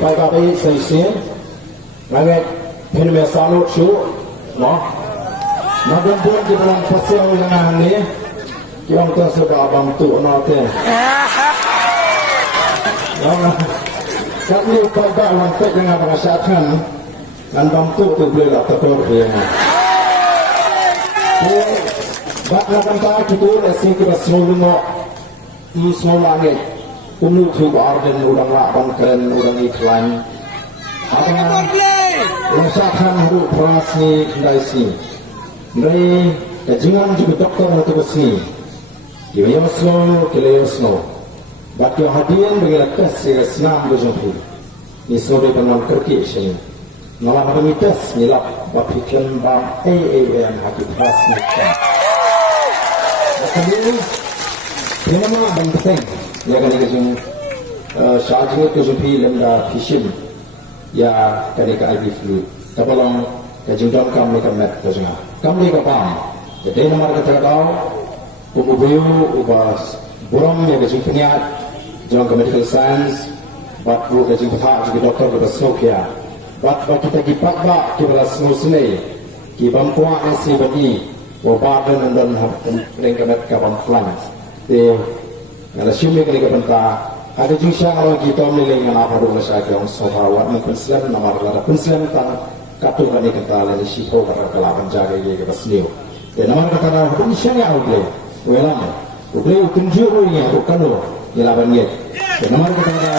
pagari say sin langit pinme salut syu no nagambun di dalam pasal yang ni yang tersebut abang tu nanti kami pada langkah dengan rasakan dan bantu tu boleh lah terus dia. Bapak kata kita lesing kita semua langit unu tu arden udang lakban keren udang iklan. Apa rasakan haru prasni dari sini. Dari kajian juga doktor itu kesini. Dia Oslo, kile Oslo. Bapak hadian bagi lekas saya senang berjumpa. Ini sore penam kerja sini. Nama kami tes nilap bapikan bang AAM hati pas macam. Kemudian nama bang peteng. Ya kan kerja syajnya kerja lemda fishing. Ya kan kerja IV fluid. Tapolong kerja dalam kami kami kerja. Kami kapam. Jadi nama kata kau, kubuyu ubas buram yang kerja penyat, jangan medical science, bakbu kerja petah juga doktor bersok ya. Bat kita kipak bak kita semua kita bangkuan nasi bagi wabadan dan lengkapan kapal pelan. Di ada sumber lengkapan ta ada juga orang kita milik apa dulu saya kau sahabat mengkonslen nama ada konslen ta katu kami kita lagi siapa kelapan jaga kita pasniu. Dan nama kata ada konslen yang boleh, boleh tunjuk ini bukan lo, jelaban dia. Dan nama kata ada